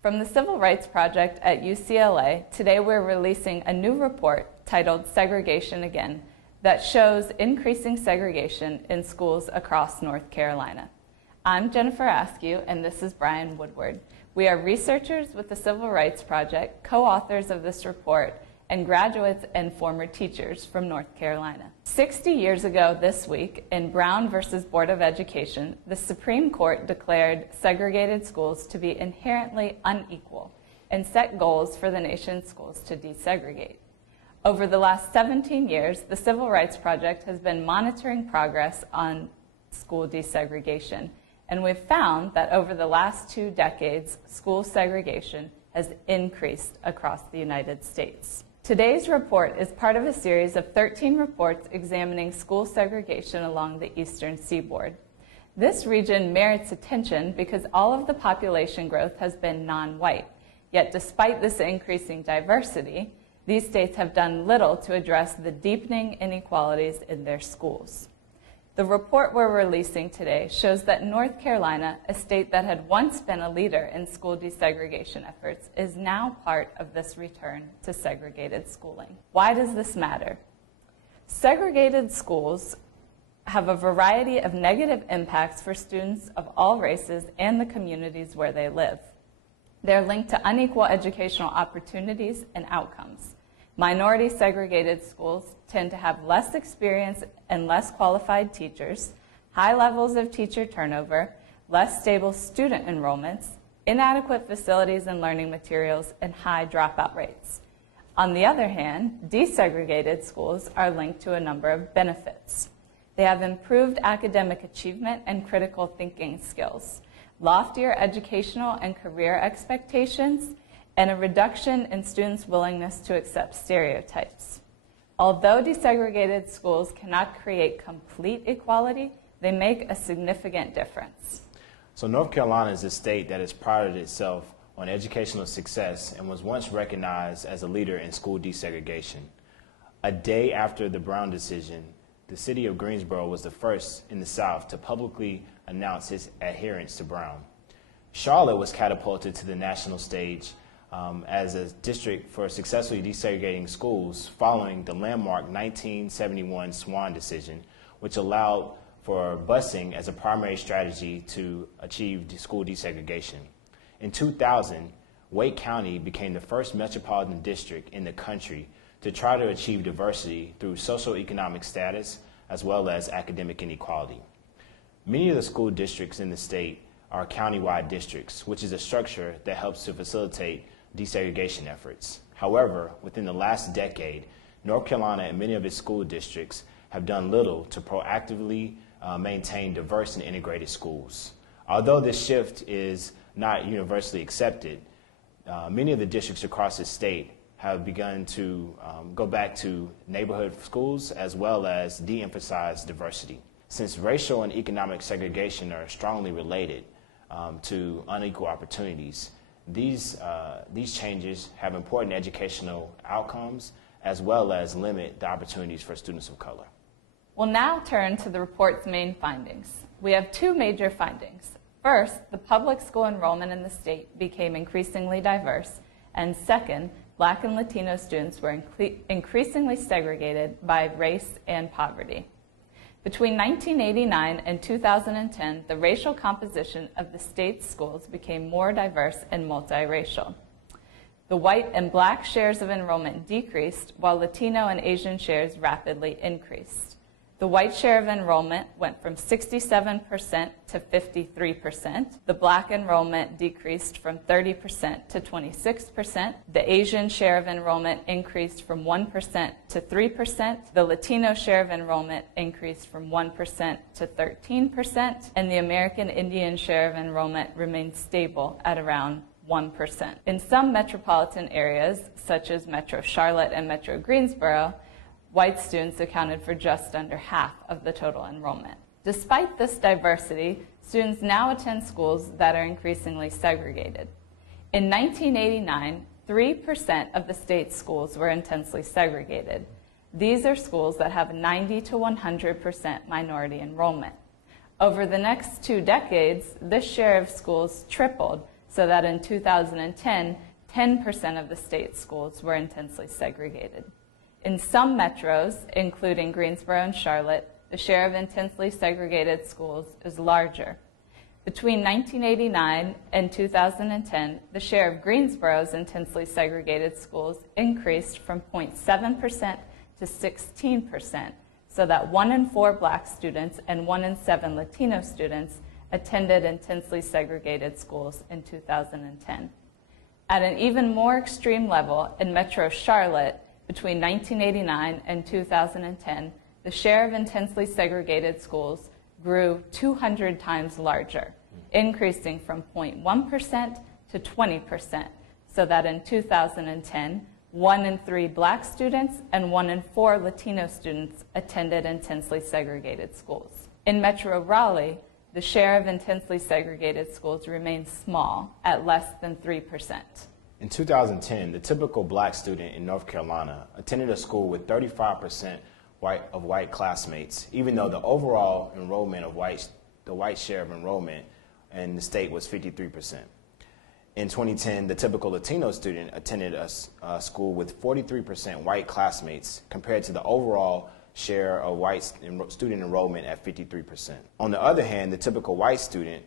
From the Civil Rights Project at UCLA, today we're releasing a new report titled Segregation Again that shows increasing segregation in schools across North Carolina. I'm Jennifer Ayscue, and this is Brian Woodward. We are researchers with the Civil Rights Project, co-authors of this report, and graduates and former teachers from North Carolina. 60 years ago this week, in Brown versus Board of Education, the Supreme Court declared segregated schools to be inherently unequal and set goals for the nation's schools to desegregate. Over the last 17 years, the Civil Rights Project has been monitoring progress on school desegregation, and we've found that over the last 2 decades, school segregation has increased across the United States. Today's report is part of a series of 13 reports examining school segregation along the eastern seaboard. This region merits attention because all of the population growth has been non-white. Yet despite this increasing diversity, these states have done little to address the deepening inequalities in their schools. The report we're releasing today shows that North Carolina, a state that had once been a leader in school desegregation efforts, is now part of this return to segregated schooling. Why does this matter? Segregated schools have a variety of negative impacts for students of all races and the communities where they live. They're linked to unequal educational opportunities and outcomes. Minority segregated schools tend to have less experience and less qualified teachers, high levels of teacher turnover, less stable student enrollments, inadequate facilities and learning materials, and high dropout rates. On the other hand, desegregated schools are linked to a number of benefits. They have improved academic achievement and critical thinking skills, loftier educational and career expectations, and a reduction in students' willingness to accept stereotypes. Although desegregated schools cannot create complete equality, they make a significant difference. So North Carolina is a state that has prided itself on educational success and was once recognized as a leader in school desegregation. A day after the Brown decision, the city of Greensboro was the first in the South to publicly announce its adherence to Brown. Charlotte was catapulted to the national stage as a district for successfully desegregating schools following the landmark 1971 Swan decision, which allowed for busing as a primary strategy to achieve school desegregation. In 2000, Wake County became the first metropolitan district in the country to try to achieve diversity through socioeconomic status as well as academic inequality. Many of the school districts in the state are countywide districts, which is a structure that helps to facilitate desegregation efforts. However, within the last decade, North Carolina and many of its school districts have done little to proactively maintain diverse and integrated schools. Although this shift is not universally accepted, many of the districts across the state have begun to go back to neighborhood schools as well as de-emphasize diversity. Since racial and economic segregation are strongly related to unequal opportunities, these changes have important educational outcomes as well as limit the opportunities for students of color. We'll now turn to the report's main findings. We have 2 major findings. First, the public school enrollment in the state became increasingly diverse, and second, Black and Latino students were increasingly segregated by race and poverty. Between 1989 and 2010, the racial composition of the state's schools became more diverse and multiracial. The white and Black shares of enrollment decreased, while Latino and Asian shares rapidly increased. The white share of enrollment went from 67% to 53%. The Black enrollment decreased from 30% to 26%. The Asian share of enrollment increased from 1% to 3%. The Latino share of enrollment increased from 1% to 13%. And the American Indian share of enrollment remained stable at around 1%. In some metropolitan areas, such as Metro Charlotte and Metro Greensboro, white students accounted for just under half of the total enrollment. Despite this diversity, students now attend schools that are increasingly segregated. In 1989, 3% of the state's schools were intensely segregated. These are schools that have 90 to 100% minority enrollment. Over the next 2 decades, this share of schools tripled so that in 2010, 10% of the state's schools were intensely segregated. In some metros, including Greensboro and Charlotte, the share of intensely segregated schools is larger. Between 1989 and 2010, the share of Greensboro's intensely segregated schools increased from 0.7% to 16%, so that 1 in 4 Black students and 1 in 7 Latino students attended intensely segregated schools in 2010. At an even more extreme level, in Metro Charlotte, between 1989 and 2010, the share of intensely segregated schools grew 200 times larger, increasing from 0.1% to 20%, so that in 2010, 1 in 3 Black students and 1 in 4 Latino students attended intensely segregated schools. In Metro Raleigh, the share of intensely segregated schools remains small, at less than 3%. In 2010, the typical Black student in North Carolina attended a school with 35% white classmates, even though the overall enrollment of the white share of enrollment in the state was 53%. In 2010, the typical Latino student attended a school with 43% white classmates compared to the overall share of white student enrollment at 53%. On the other hand, the typical white student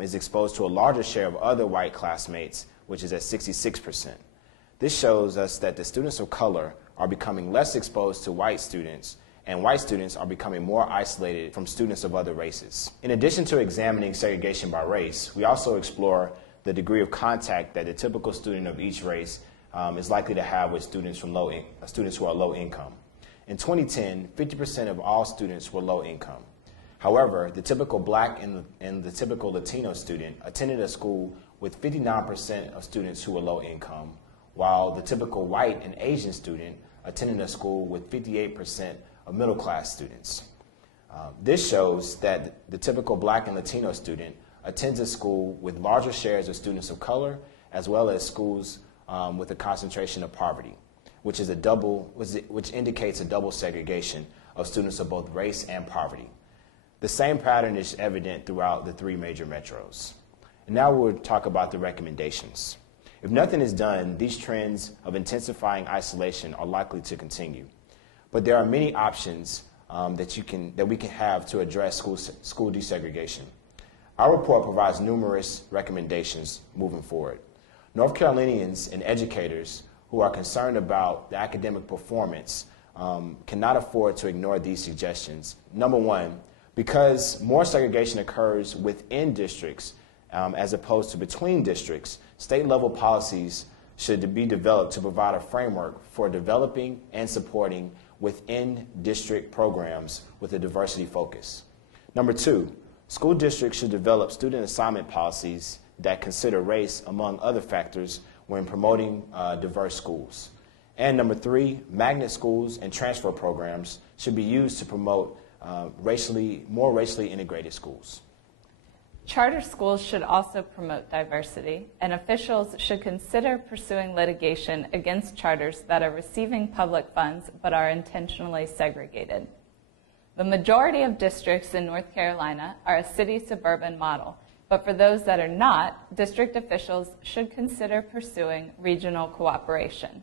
is exposed to a larger share of other white classmates, which is at 66%. This shows us that the students of color are becoming less exposed to white students, and white students are becoming more isolated from students of other races. In addition to examining segregation by race, we also explore the degree of contact that the typical student of each race is likely to have with students who are low income. In 2010, 50% of all students were low income. However, the typical Black and the typical Latino student attended a school with 59% of students who were low income, while the typical white and Asian student attended a school with 58% of middle class students. This shows that the typical Black and Latino student attends a school with larger shares of students of color, as well as schools with a concentration of poverty, which indicates a double segregation of students of both race and poverty. The same pattern is evident throughout the 3 major metros. And now we'll talk about the recommendations. If nothing is done, these trends of intensifying isolation are likely to continue. But there are many options that we can have to address school desegregation. Our report provides numerous recommendations moving forward. North Carolinians and educators who are concerned about the academic performance cannot afford to ignore these suggestions. Number one, because more segregation occurs within districts as opposed to between districts, state-level policies should be developed to provide a framework for developing and supporting within-district programs with a diversity focus. Number two, school districts should develop student assignment policies that consider race among other factors when promoting diverse schools. And number three, magnet schools and transfer programs should be used to promote more racially integrated schools. Charter schools should also promote diversity, and officials should consider pursuing litigation against charters that are receiving public funds but are intentionally segregated. The majority of districts in North Carolina are a city-suburban model, but for those that are not, district officials should consider pursuing regional cooperation.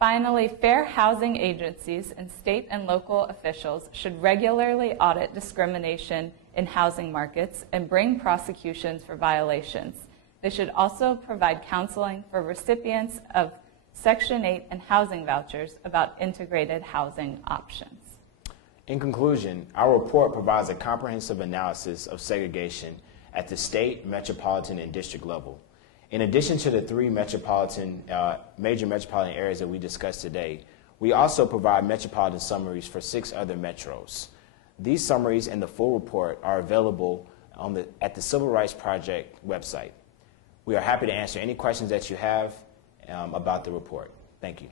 Finally, fair housing agencies and state and local officials should regularly audit discrimination in housing markets and bring prosecutions for violations. They should also provide counseling for recipients of Section 8 and housing vouchers about integrated housing options. In conclusion, our report provides a comprehensive analysis of segregation at the state, metropolitan, and district level. In addition to the 3 major metropolitan areas that we discussed today, we also provide metropolitan summaries for 6 other metros. These summaries and the full report are available at the Civil Rights Project website. We are happy to answer any questions that you have about the report. Thank you.